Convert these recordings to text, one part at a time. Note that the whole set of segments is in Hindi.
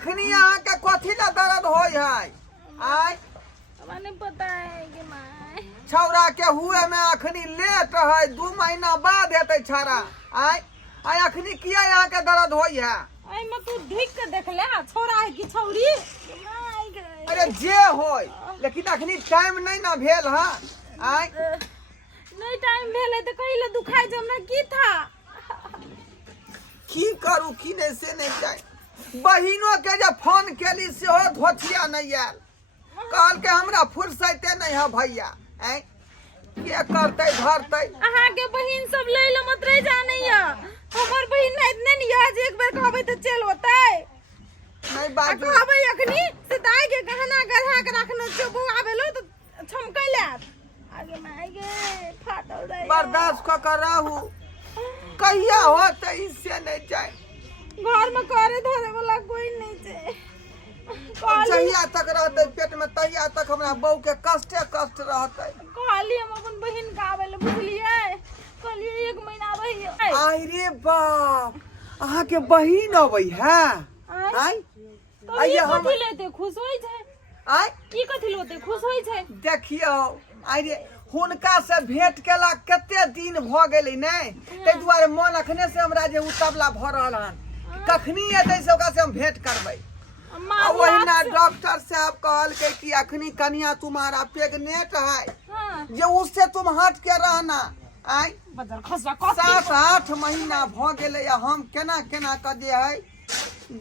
अखनी यहाँ के कथी ला दर्द होय है आय नहीं पता है कि माय छौरा के हुए में अखनी लेट है 2 महीना बाद हेतै छौरा आय आय अखनी किया यहाँ के दर्द होय है आई मैं तू ढीक के देख ले छोरा है कि छौरी अरे जे होय लेकिन अखनी टाइम नहीं ना भेल है आय नहीं टाइम भेल है तो कहिले दुखाई जे हमरा की था की करू की नहीं से नहीं जाए बहिनों के जब फोन केली से हो धोथिया नहीं आयल कहल के हमरा फुर्सते नहीं है भैया हैं के करते धरते अहाँ के बहिन सब ले लो मत रह जाने या हमर बहिन ना इतने नहीं आज एक बार कहबे तो चल होता है नहीं बात कहबे अखनी से दाई के गहना गढ़ा के रखनो जो बउ आवेलो तो छमकैलात आगे में आगे फाटल रही बर्दाश्त क कर रहू कहिया होते इससे नहीं जाए घर में करे धरे वाला कोई नहीं छे जहिया तक रहते पेट में तहिया तक हमरा बहू के कष्टे कष्ट रहते कहली हम अपन बहिन का आवेले बुझलिए कहलिए 1 महीना रही आई रे बाप अहाँ के बहिन अबै है आय तो ये कथि लेते खुश होई छै आय की कथि लेते खुश होई छै देखियो आई रे हुनका से भेंट केला कते दिन भ गेलै नै तै दुआरे मन अखने से हमरा जे उतबला भ रहल हन कखनी एतै से ओकरा से हम भेंट करबै वही ना डॉक्टर साहब कहल के कि अखनी कन्या तुम्हारा प्रेग्नेंट है जे उससे तुम हट के रहना आय बदल खसरा 7-8 महीना भ गेलै हम केना केना क जे है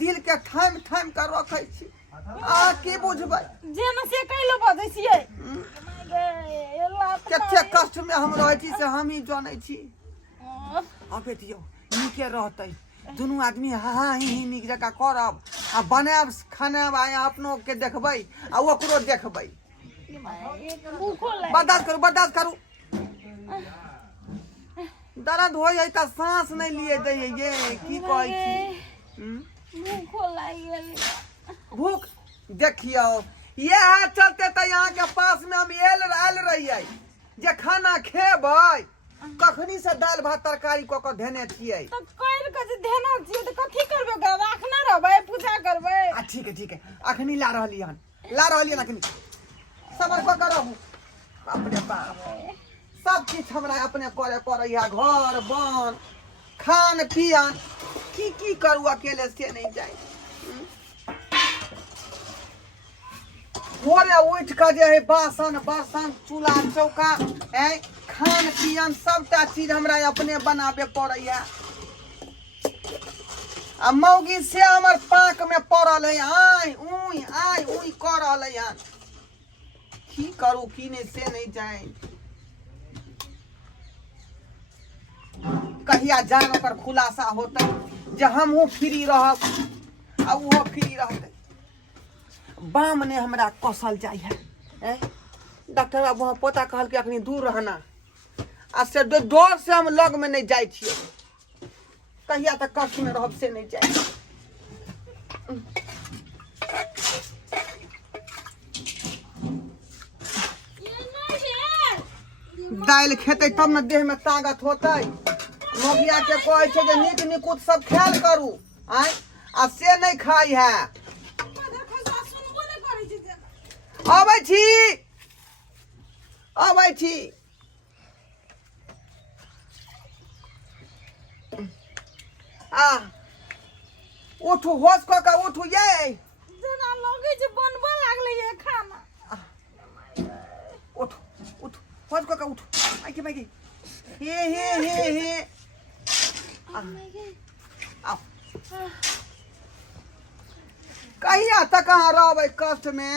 दिल के थाम थाम के रखै छी आ की बुझबै जे न से कैलो बजै छियै कते कष्ट में हम रहै छी से हम ही जानै छी अबे दियो नीके रहतै दुनू आदमी हाँ ही नीक जका करब आ बनाब खाना आ अपनो के देखबै आ ओकरो देखबै बर्दाश्त करू दर्द हो जाए त सांस नहीं लिए दै ये की कहै छी भूखो लागि गेल भूख देखियो यह चलते त यहाँ के पास में हम आयल रहिए जे खाना खेबै कखनी से दाल भात तरकारी क के धेने छियै तो कैर के जे धेना छियै त कथि करबै राखना रहबै पूजा करबै आ ठीक है अखनी ला रहली हन अखनी सबर क के रहू अपने बाप सब चीज हमरा अपने करे पड़ैया घर बन खान पियन की करू अकेले से नहीं जाए भोरे उठ के जे है बासन चूल्हा चौका है खान पियन सबटा चीज हमरा अपने बनाबे पड़ैया आ मौगी से हमर पाक में पड़ल है आई उई कर रहल है की करू की नहीं से नहीं जाए कहिया जान ओकर खुलासा होते जे हमहू फ्री रहब आ वो फ्री रहते बाम ने हमरा कसल जाय है डॉक्टर बाबू वहाँ पोता कहल के अखनी दूर रहना आ से डर से हम लग में नहीं जाय छियै कहिया तक कष्ट में रहब से नहीं जाय दाल खेते तब न देह में ताकत होते मोगिया के कहै छै जे नीक निकुत सब ख्याल करू आय आ से नहीं खाई है अबै छी उठू होश क के उठू ये जना लगे जे बनबो लागले ये खाना उठ होश क के उठ आके भागी हे आओ कहिया तक कहाँ रहबै कष्ट में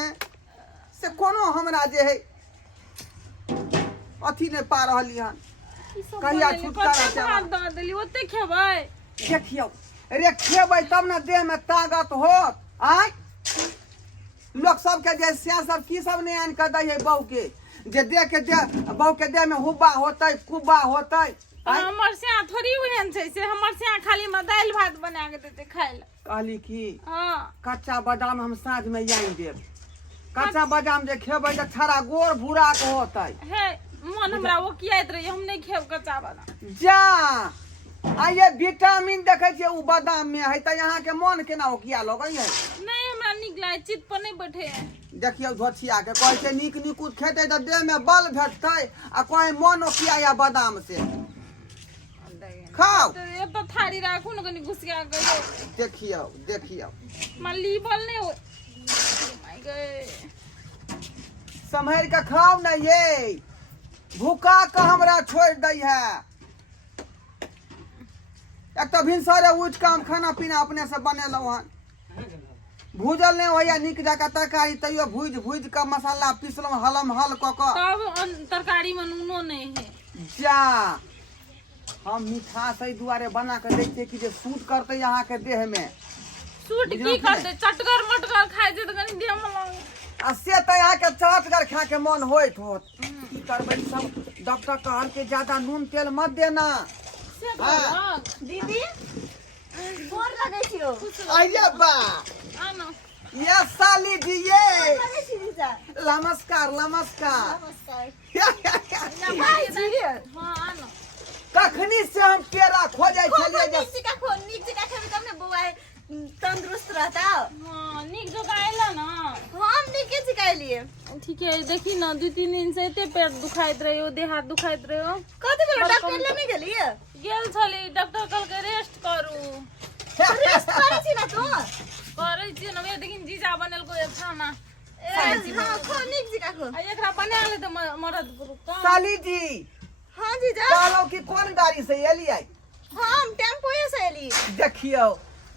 से कोनो हमरा जे है अथी नहीं पा रहली हन कहिया छुटकारा द देली ओते खेबै देखियो रे खेबै तब न देह में ताकत होत आय लोग सब के जे सब की सब ने आन के दै है बहू के जे देह के बहू के देह में हुब्बा होतै कुब्बा होतै हमर से थोड़ी ओहन छै से हमर से खाली में दाल भात बना के देते खाइ ले कहली की हां कच्चा बादाम हम साँझ में आइन देब कच्चा बादाम जे खेबै त छड़ा गोर भूरा के होतै हे मन हमरा वो कियात रही हम नहीं खेब कच्चा बादाम जा आ ये विटामिन देखे छियै उ बादाम में है त यहाँ के मन केना हो किया लगै है नहीं हमरा निक लागे चित पर नहीं बैठे है। देखियो झोछिया के कहै छै नीक नीकुत खेतै त देह में बल भेटतै आ कहै मन किया या बादाम से खाओ। तो ये तो थारी राखू न कनी घुसिया गयो। देखियो देखियो मल्ली बोल नहीं हो माय गए संभर के खाओ ना ये भूखा के हमरा छोड़ दै है। एक तो भिनसरे उठ के हम खाना पीना अपने से बनेलहुँ हन भूजल नहीं होइया निक जका तरकारी तैयो भूज भूज के मसाला पीसलहुँ हलम हल क के तब तरकारी में नूनो नहीं है। जा हम मिठास एहि दुआरे बना के दै छियै कि जे सूट करतै यहाँ के देह में सूट की करते चटगर मटगर खाए जे त कनी देह में लग आ से त यहाँ के चटगर खा के मन होत की करबै सब डॉक्टर कहल के ज्यादा नून तेल मत देना। से हाँ। दीदी गोर लगे छियो अरे बा आनो ये साली जी ये लगे छी दीदा नमस्कार नमस्कार नमस्कार हां आनो कखनी से हम केरा खोजे छलिए जे नीक जगह खेबे तब ने बौआ तंदुरुस्त रहता। हां नीक जगह आइला ना हम नीक जगह लिए ठीक है। देखी ना 2-3 दिन से एते पेट दुखाइत रहे हो देह हाथ दुखाइत रहे हो कते बेला डॉक्टर ले नहीं गेलिए गेल छली डॉक्टर कहल के रेस्ट करू रेस्ट करै छी ना तो करै छी ना वे देखिन जीजा बनल को खाना हां खो नीक जगह खो एकरा बना ले त मरद पुरुष साली जी हां जीजा कहलो कि कौन गाड़ी से एलिए हम टेम्पो से एली देखियो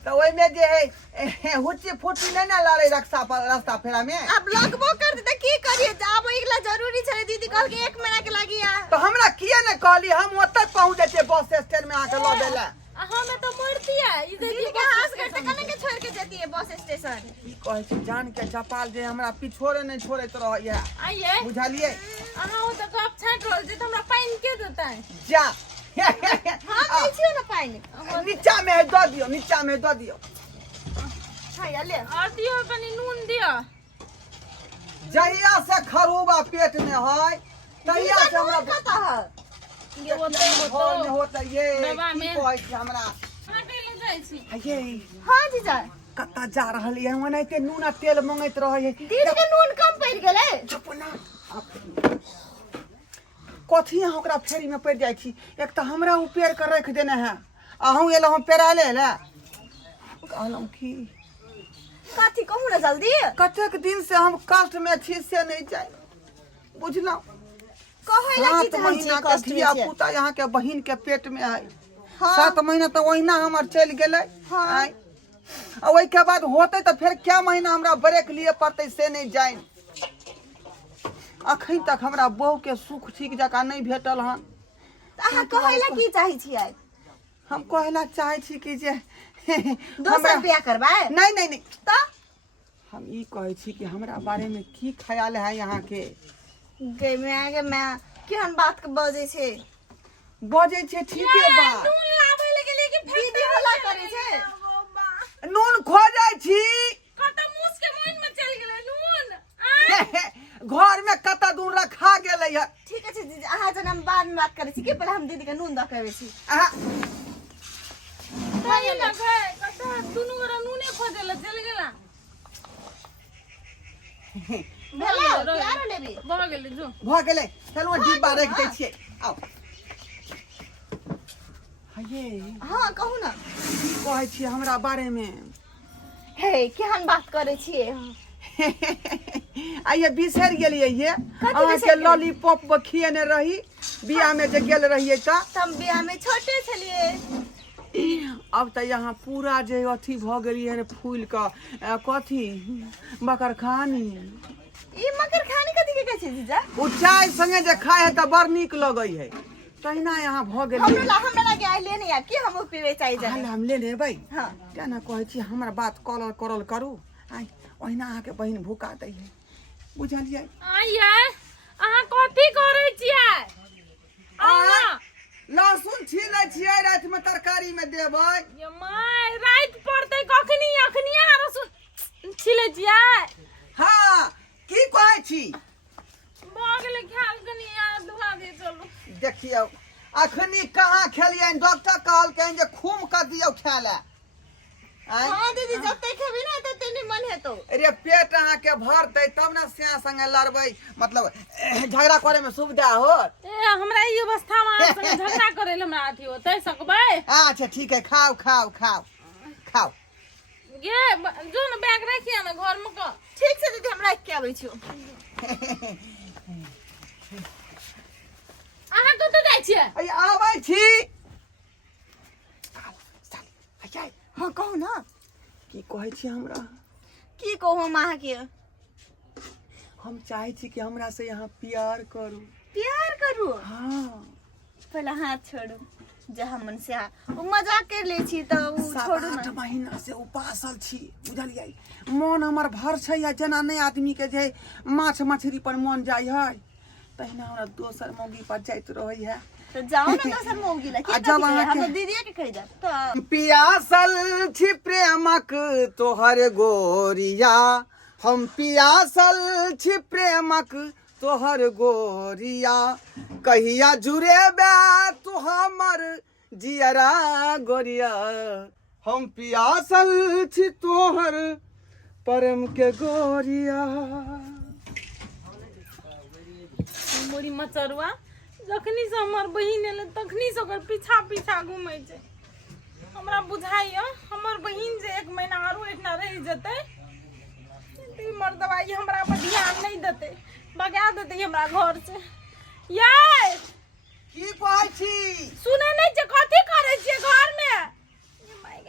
तो ओइ में जे है हुच्ची फुच्ची नहीं ना लड़े रक्षा पर रास्ता फेरा में अब लगबो कर दे की करिए जाबो एकला जरूरी छले दीदी कहल के 1 महीना के लागी आ तो हमरा किए ने कहली हम ओतै पहुंच जेते बस स्टैंड में आके ल देला हमें तो मरती है ई दीदी के हाथ करते कने के छोड़ के जेती है बस स्टेशन की कहै छै जान के चपाल जे हमरा पिछोरे नहीं छोड़ैत रहैया आइए बुझलिए अहाँ ओ तो गप छाट रहल जे हमरा पानी के देता है जा हां दै छियो ना पानी नीचा में है दो दियो नीचा में दो दियो हाय ले और दियो कनी नून दियो जहिया से खरूबा पेट में है तहिया से हमरा खाता है ये घर में होता ये दवा की में। कहै छै हमरा छाटे ले जाय छी ये हां जीजा कत्ता जा रहलिए ओनाहिते नून आ तेल मंगैत रहै है दीदी के नून कम पड़ गेलै चुप ना कथी यहाँ ओकरा फेरी में पड़ जाइ छी एक तो हमरा उ पेड़ के रख देने है अहूँ एलो हम पेराले ले कहलहुँ की काथी कहू ना जल्दी कतेक दिन से हम कष्ट में छी से नहीं जाए बुझलहुँ कहै ला की 7 महीना के धिया पुता यहाँ के बहिन के पेट में है हाँ। 7 महीना तो ओहिना हमर चल गेलै हाँ। आय। आ ओहि के बाद होते तो फिर क्या महीना हमरा ब्रेक लिए पड़ते से नहीं जाए अखन तक हमरा बहू के सुख ठीक जका नहीं भेटल हन अहाँ कहै ला की चाहि छियै हम कहला चाहे छी कि जे दोसर बियाह करबै नहीं नहीं नहीं त हम ई कहै छी कि हमरा बारे में की ख्याल है यहाँ के गे मैं केहन बात के बजै छै बजे छे ठीके बा नून लाबै ले गेलिए कि दीदी हल्ला करै छै नून खोजै छी कत मुस के मोइन में चल गेलै नून घर में कता दूर रखा गेलै है ठीक छै दीदी अहाँ जन हम बाद में बात करै छी कि पहले हम दीदी के नून द के आबै छी अहाँ तई लगे कत दुनु गोरा नूने खोजे ले चल गेला भेला यार लेबी भ गेलै जो भ गेलै चलो डिब्बा रख दै छियै आओ ये हां कहू ना की कहै छी हमरा बारे में हे केहन बात करै छियै आइए बिसर गेलिए ये अहाँ बिसरि के गेलियै? लॉलीपॉप खिएने रही बियाह में जे गेल रहिए त हम बियाह में छोटे छलिए अब तो यहाँ पूरा जे अथी भ गेलिए फूल का कथी बकरखानी ई मकर खानी कथी के कहै छै जीजा उ चाय संगे जे खाए है त बड़ नीक लगै है तहिना यहाँ भ गेलिए हमरा लगे आइ लेने आ कि हम पीवे चाहिए जाने हम ले लेबै हां केना कहै छी हमरा बात करल करल करू आइ ओहिना अहाँके बहिन भूका दै है बुझलिए आइए अहाँ कथी करै छियै आना लहसुन छीलै छियै रात में तरकारी में देबै ये माय रात पड़ते कखनी अखनी रसुन छिले छियै हाँ की कहै छी भ गेलै ख्याल कनी यार दुहा दे चलो देखियो अखनी कहाँ खेलिए डॉक्टर कहलकै जे खूम कर दियो खाय ले हाँ दीदी जते खेबी ना तते निमन हेतो अरे पेट अहाँ के भरतै तब ना सिया संगे लड़बै मतलब झगड़ा करे में सुविधा हो ए हमरा ई अवस्था में संगे झगड़ा करे ले हमरा अथी होतै सकबै अच्छा ठीक है खाओ खाओ खाओ खाओ ये जो न बैग रखिए ना घर में का ठीक से दीदी हमरा के आबै छियो अहाँ कतऽ जाइ छियै अय आबै छी हाँ कहू ना की कहै छी हमरा की कहू हम अहाँ के हम चाहे छी कि हमरा से यहाँ प्यार करू प्यार करू हाँ पहले हाथ छोड़ू जहाँ मन से वो मजाक कर ले छी तो वो छोड़ू 7-8 ना महीना से उपासल छी बुझलियै मन हमर भर छै या जना नहीं आदमी के जे माछ मछली पर मन जाय है तहिना हमरा दोसर मौगी पर जाइत रहै है तो जाओ ना दोसर मौगी ला आ की जब जब अहाँ हम के- दीदी के कह जा तो पियासल छी प्रेमक तोहर गोरिया हम पियासल छी प्रेमक तोहर गोरिया कहिया जुड़ेबे तू हमर जियरा गोरिया हम पियासल छी तोहर प्रेम के गोरिया मोरी मचरुआ जखनी से हमर बहिन एले तखनी से ओकर पीछा पीछा घूमै छै हमरा बुझाइया हमर बहिन जे 1 महीना आरो एतना रह जेतै ती मर दवाई हमरा पर ध्यान नहीं देते भगा देते हमरा घर से याय की कहै छी सुने नहीं छै कथी करे छियै घर में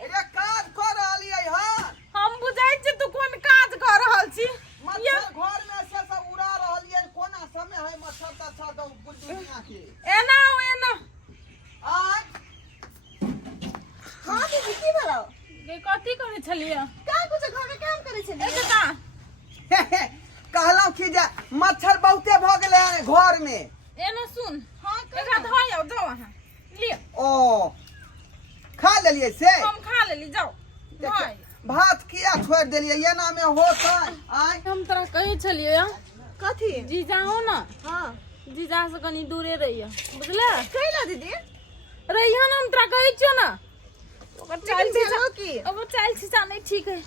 अरे काज कर रहलियै हन हम बुझाइ छै तू कोन काज कर रहल छी मच्छर घर में से सब उड़ा रहलियै कोना समय है मच्छर तच्छर दो दुनिया के एना आज हाँ दीदी की भलाओ ये कथी करे छलियै का कुछ घर में काम करे छलियै बेटा कहलौं कि जे मच्छर बहुते भ गेलै हन घर में एना सुन हां एकरा धोइ जाओ जाओ अहाँ लियो ओ खा लेलियै से हम खा लेली जाओ धोइ भात किया छोड़ देलियै एना में होतै आय हम तोरा कहै छलियै कथी जीजा हो ना हां जीजा से कनी दूरे रहिया बुझले कहिला दीदी रहिया ना हम तोरा कहै छियो ना ओकर चाल छिसा नहीं ठीक है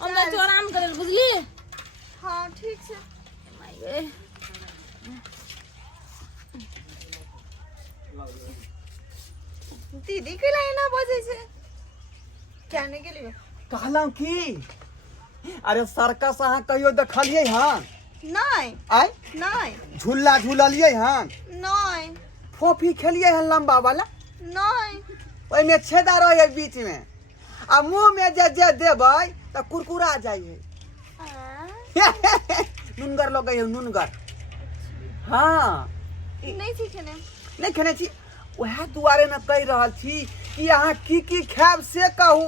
हमरा तो आराम करल बुझली हां ठीक छै माय गे दीदी के लाइन बजे छै क्या नहीं के लिए कहलौं कि अरे सर्कस अहाँ कहियो देखलियै हन नहीं आय नहीं झूला झूललियै हन नहीं फोफी खेलियै हन लंबा वाला नहीं ओइमे छेदा रहै बीच में आ मुंह में जे देबै त कुरकुरा जाइ है नुनगर लगे है नुनगर हाँ नहीं ठीक है नहीं खेने छी वह दुआरे में कह रहल छी कि अहाँ की खायब से कहू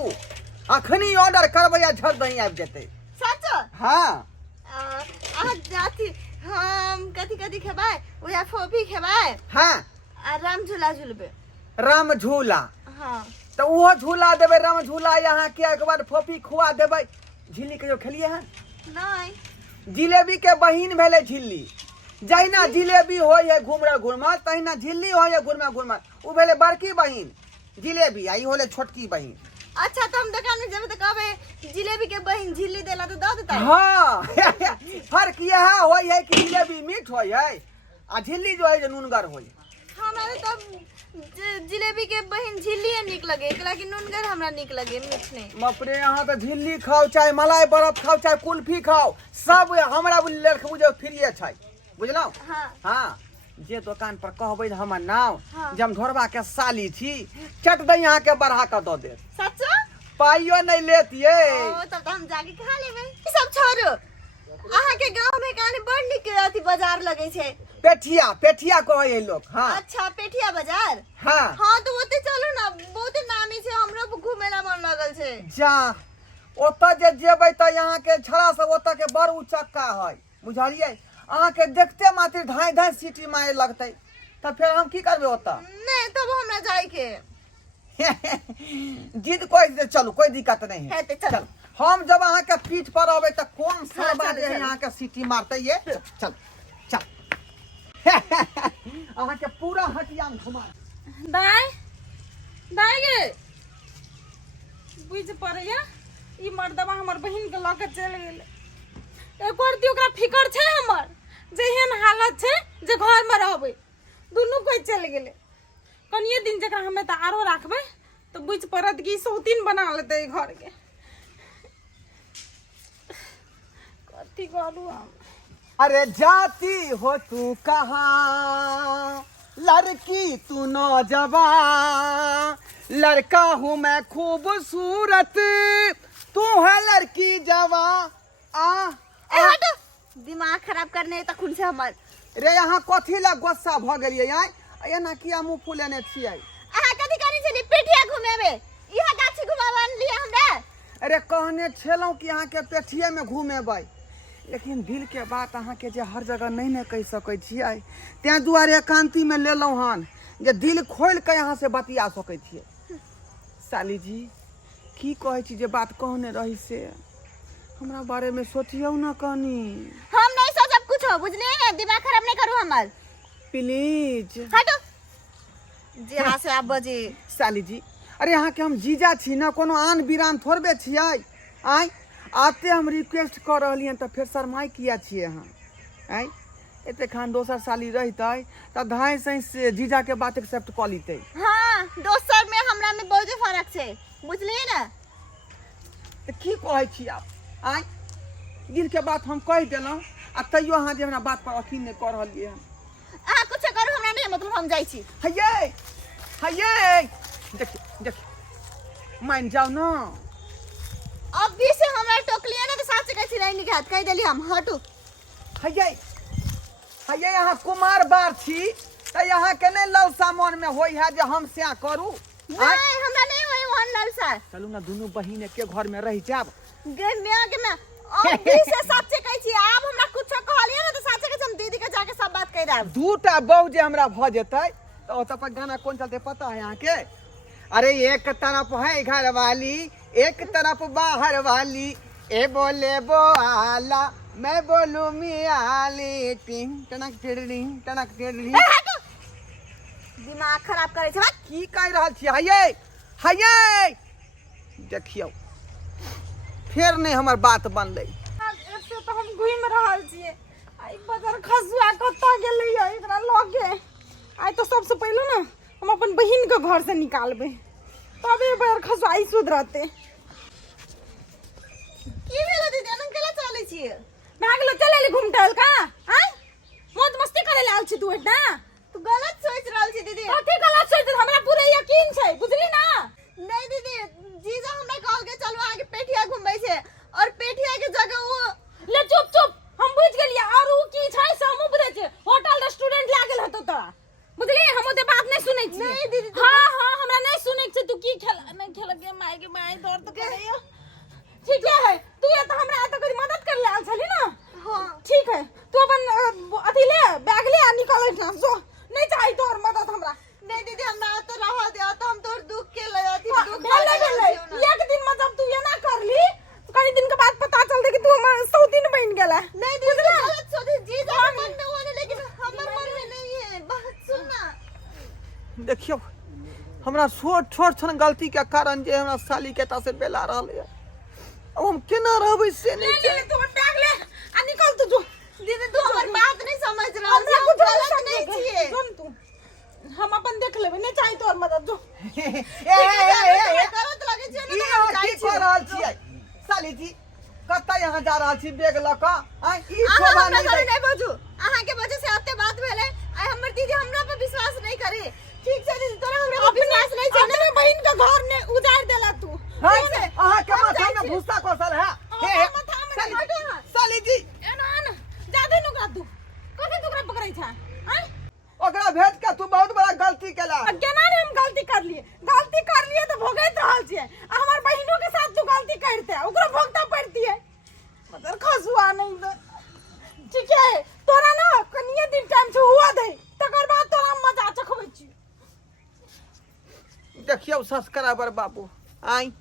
अखनी ऑर्डर करबै आ झट दही आबि जेतै सच हाँ आ जाती हम कथी कथी खेबाय ओया फोफी खेबाय हाँ आ राम झूला झूलबे राम झूला हाँ तो वो झूला देबै राम झूला यहाँ के एक बाद फोफी खुआ देबै झिल्ली के जो खेलिए हैं नहीं जिलेबी के बहिन भेले झिल्ली जहिना जिलेबी होय है घुमरा घुरमा तहिना झिल्ली होय है घुरमा घुरमा उ भेले बड़की बहिन जिलेबी आई होले छोटकी बहिन अच्छा तो हम दुकान में जेबे तो कहबे जिलेबी के बहिन झिल्ली देला तो दे देता हाँ फर्क यह होय है कि जिलेबी मीठ होय है आ झिल्ली जो है जो नूनगर होय है हमरा तो जिलेबी के बहिन झिल्ली निक लगे एकला कि नूनगर हमरा निक लगे मीठ नहीं मपरे यहाँ तो झिल्ली खाओ चाहे मलाई बर्फ खाओ चाहे कुल्फी खाओ सब हमरा लेल बुझो फ्रीए छै बुझलौ हाँ हाँ जे दुकान पर कहबै हमर नाम हाँ। जमधोरबा के साली छी चट दे यहाँ के बढ़ा के दो दे सच पाइयो नहीं लेतिए ओ तब तो हम जाके खा लेबे ई सब छोड़ो अहाँ के गांव में काने बड़ निक अथी बाजार लगे छै पेठिया पेठिया कहे है लोग हाँ अच्छा पेठिया बाजार हाँ हाँ तो ओते चलो ना बहुत नामी छै हमरो घूमे ला मन लगल छै जा ओतऽ जे जेबै तऽ यहाँ के छड़ा सब ओतऽ के बड़ उचक्का है बुझलिए अहाँ के देखते मात्र धाई धाई सीटी मारे लगते तब फिर हम की करबे ओतऽ नहीं तब हमरा जाय के जिद कोई चलू कोई दिक्कत नहीं है है तो चल हम जब अहाँ के पीठ पर अबे तो कौन सा हाँ, बात चल, है चल। यहाँ के सीटी मारते ये चल चल अहाँ के पूरा हटिया में घुमा दाय दाय गे बुझ पड़ैया ई मर्दबा हमर बहिन के लऽ के चलि गेलै एक और ओकरा फिकर छै हमर जेहन हालत छै जे घर में रहबै दुनू कोई चलि गेलै कनिए दिन जकरा हमे तऽ आरो राखबै तो बुझ पड़त कि सौतीन बना लेतै घर के कथी करू हम अरे जाती हो तू कहाँ लड़की तू नौजवान लड़का हूँ मैं खूबसूरत तू है लड़की जवान हटो दिमाग खराब करने तक खुन से हमर रे यहाँ कथी ला गुस्सा भ गेलियै एना किया मुंह फुलेने छियै अहाँ कथी करै छली पेठिया घुमेबे इहा गाछी घुमाबा लिया हमरा अरे कहने छलौं कि अहाँ के पेठिए में घुमेबै लेकिन दिल के बात अहाँ के जे हर जगह नहीं ने कह सकै छियै तैं दुआरे एकांती में लेलौं हन जे दिल खोल के यहाँ से बतिया सकै छियै साली जी की कहै छी जे बात कहने रही से हमरा बारे में सोचियौ न कनी हम नहीं सोचब कुछ हो बुझलिए ना दिमाग खराब नहीं करू हमर प्लीज हटो जे यहाँ से आप बजे साली जी अरे यहाँ के हम जीजा छी ना कोनो आन बिरान थोड़बे छियै आय आते हम रिक्वेस्ट कर रहलियन तो फिर शर्माई किया छियै अहाँ आय एते खान दोसर साली रहतै त धाय से जीजा के बात एक्सेप्ट क लितै हां दोसर में हमरा में बहुत फर्क छै बुझलिए ना त की कहै छी आप आय दिल के बात हम कह देलौं आ तैयो अहाँ जे हमरा बात पर यकीन नहीं कर रहलियै हन अहाँ कुछ करू हमरा नहीं मतलब हम जाई छी हये हये देखिए मान जाओ ना अब भी से हमरा टोकलिया ना तो साथ से कैसे नहीं निकात कह देली हम हटू हये हये यहाँ कुमार बार छी त यहाँ के नहीं ललसा मन में होई है जे हम से करू नहीं हमरा नहीं होई वहन ललसा चलू ना दोनों बहिन के घर में रह जाब गे मियां के मैं अब भी से सच्चे कहै छी आब हमरा कुछ कहलिए ना तो साथे के हम दीदी के जाके सब बात कह देब दूटा बहू जे हमरा भ जेतै तो ओत पर गाना कौन चलते पता है यहाँ के अरे एक तरफ है घर वाली एक तरफ बाहर वाली ए बोले बो आला मैं बोलू मियाली टिंग टनक टिडिंग टनक टिडिंग दिमाग खराब करे छै की कह रहल छी हये हये देखियो फिर नहीं हमर बात बनलै ऐसे तो हम घूम रहल छिए आई बाजार खसुआ कत गेलै एकरा लगे आई तो सबसे पहले ना हम अपन बहिन के घर से निकालबे तबे बाजार खसुआ आई सुधरते की भेल दीदी अनन केला चलै छिए भागलो चले ले घूम टहल का हैं मौज मस्ती करे ले आल छी तू एटा तू गलत सोच रहल छी दीदी कथि गलत सोच हमरा पूरा यकीन छै बुझली ना नहीं दीदी जीजा हमरा कहल के चलो आगे पेठिया घुमबै छै और पेठिया के जगह वो ले चुप चुप हम बुझ गेलिए और उ की छै से हम बुझै छै होटल रेस्टोरेंट लागल हतो तोरा बुझली हम ओते बात नहीं सुनै छी नहीं दीदी हां हां हमरा नहीं सुनै छै तू की खेला नहीं खेल के माय दर्द करैयो ठीक है तू ये तो हमरा तो कोई मदद कर ले आल छली ना हां ठीक है तू अपन अथी ले बैग ले आ निकल ना जो नहीं चाहिए तोर मदद हमरा नहीं दीदी हमरा तो रहा दे तो हम तोर दुख के ले आती दुख ले एक दिन मतलब तू ये ना कर ली तो कई दिन के बाद पता चल दे कि तू हमर सौतीन बन गेला नहीं दीदी गलत सोची जी जा मन में होने लेकिन हमर मन में नहीं है बात सुनना देखियो हमरा छोट छोट छन गलती के कारण जे हमरा साली के ता से बेला रहल है अब हम केना रहबै से नहीं ले तू बैग ले आ निकल तू जो दीदी तू हमर बात नहीं समझ रहा है हम गलत नहीं छिए सुन तू हम अपन देख लेबे नहीं चाहिए तोर मदद जो करत लगे छै ई और की कर रहल छियै साली जी कत्ता यहाँ जा रहल छी बैग ल क ई शोभा नहीं बाजू अहाँ के वजह से आते बात भेले आई हमर दीदी हमरा पर विश्वास नहीं करे ठीक छै दीदी तोरा हमरा पर विश्वास नहीं छै अपने बहन के घर ने उजाड़ देला तू अहाँ के माथा में भूसा कोसल है साली जी एना न जादे नुका तू कथि तोरा पकड़ै छै हैं ओकरा भेज के तू बहुत बड़ा गलती केला केना ने हम गलती कर लिए तो भोगैत रहल छियै आ हमर बहिनो के साथ तू गलती करते ओकरा भोगता पड़ती है मगर खसुआ नहीं दे ठीक है तोरा ना कनिए दिन टाइम से हुआ दे तकर बाद तोरा मजा चखबै छी देखियो सब्सक्राइबर बाबू आई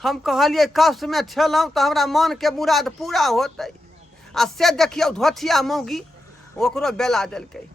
हम कहलिए कष्ट में छलौं तो हमरा मन के मुराद पूरा होतै आ से देखियो धोथिया मौगी ओकरो बेला देलकै